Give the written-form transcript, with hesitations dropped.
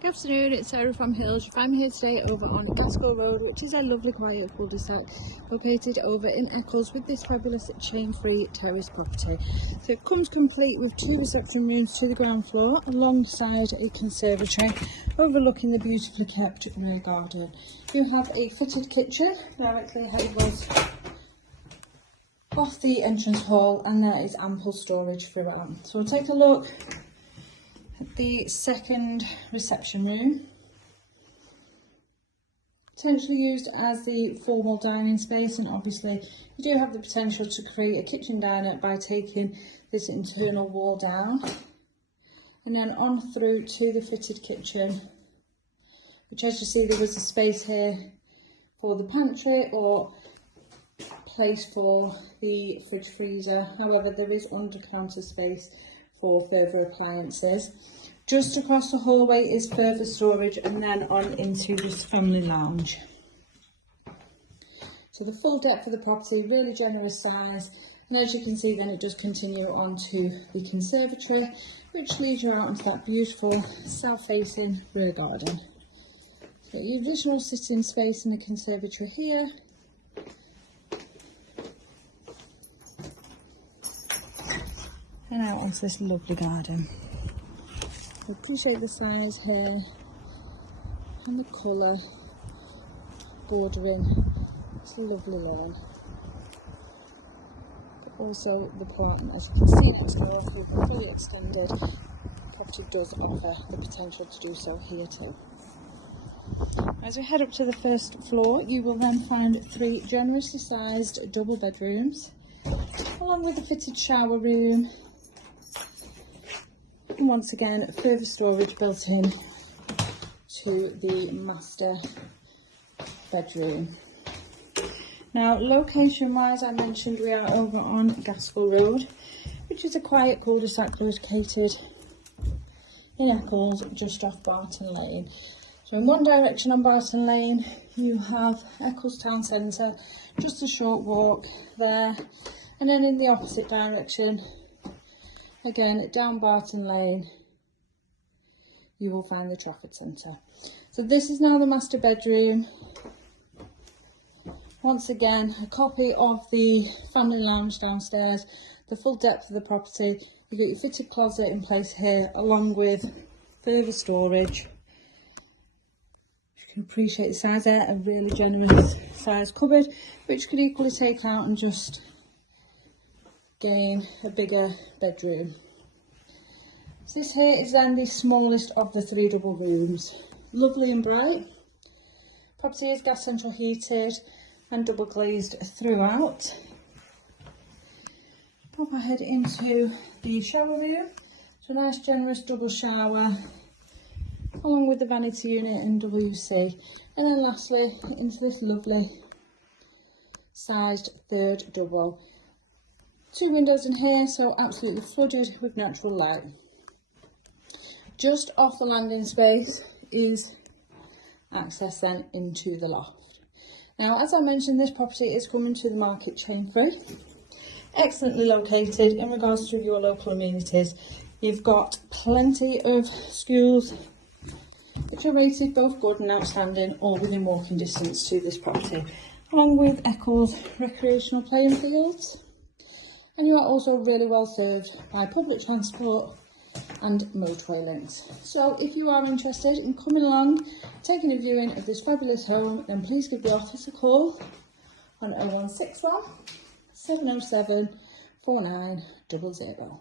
Good afternoon, it's Sarah from Hills. I'm here today over on Gaskell Road, which is a lovely quiet cul-de-sac located over in Eccles with this fabulous chain-free terrace property. So it comes complete with 2 reception rooms to the ground floor alongside a conservatory overlooking the beautifully kept rear garden. You have a fitted kitchen directly headwards off the entrance hall, and there is ample storage throughout. So we'll take a look at the second reception room, potentially used as the formal dining space, and obviously you do have the potential to create a kitchen diner by taking this internal wall down, and then on through to the fitted kitchen, which, as you see, there was a space here for the pantry or place for the fridge freezer. However, there is under counter space for further appliances. Just across the hallway is further storage, and then on into this family lounge. So the full depth of the property, really generous size, and as you can see then it does continue on to the conservatory, which leads you out into that beautiful south-facing rear garden. So your additional sitting space in the conservatory here. And out onto this lovely garden. I appreciate the size here and the colour bordering this lovely lawn. But also the point, as you can see, it's now fully extended. The property does offer the potential to do so here too. As we head up to the first floor, you will then find 3 generously sized double bedrooms, along with a fitted shower room. And once again, further storage built in to the master bedroom. Now, location wise, I mentioned we are over on Gaskell Road, which is a quiet cul-de-sac located in Eccles, just off Barton Lane. So in one direction on Barton Lane, you have Eccles Town Centre, just a short walk there, and then in the opposite direction, again, down Barton Lane, you will find the Trafford Centre. So this is now the master bedroom. Once again, a copy of the family lounge downstairs, the full depth of the property. You've got your fitted closet in place here, along with further storage. You can appreciate the size there, a really generous size cupboard, which could equally take out and just gain a bigger bedroom. So this here is then the smallest of the 3 double rooms. Lovely and bright. Property is gas central heated and double glazed throughout. Pop our head into the shower room. So a nice generous double shower, along with the vanity unit and WC. And then lastly, into this lovely sized 3rd double. 2 windows in here, so absolutely flooded with natural light. Just off the landing space is access then into the loft. Now, as I mentioned, this property is coming to the market chain free. Excellently located in regards to your local amenities. You've got plenty of schools which are rated both good and outstanding, or within walking distance to this property, along with Eccles recreational playing fields. And you are also really well served by public transport and motorway links. So if you are interested in coming along, taking a viewing of this fabulous home, then please give the office a call on 0161 707 4900.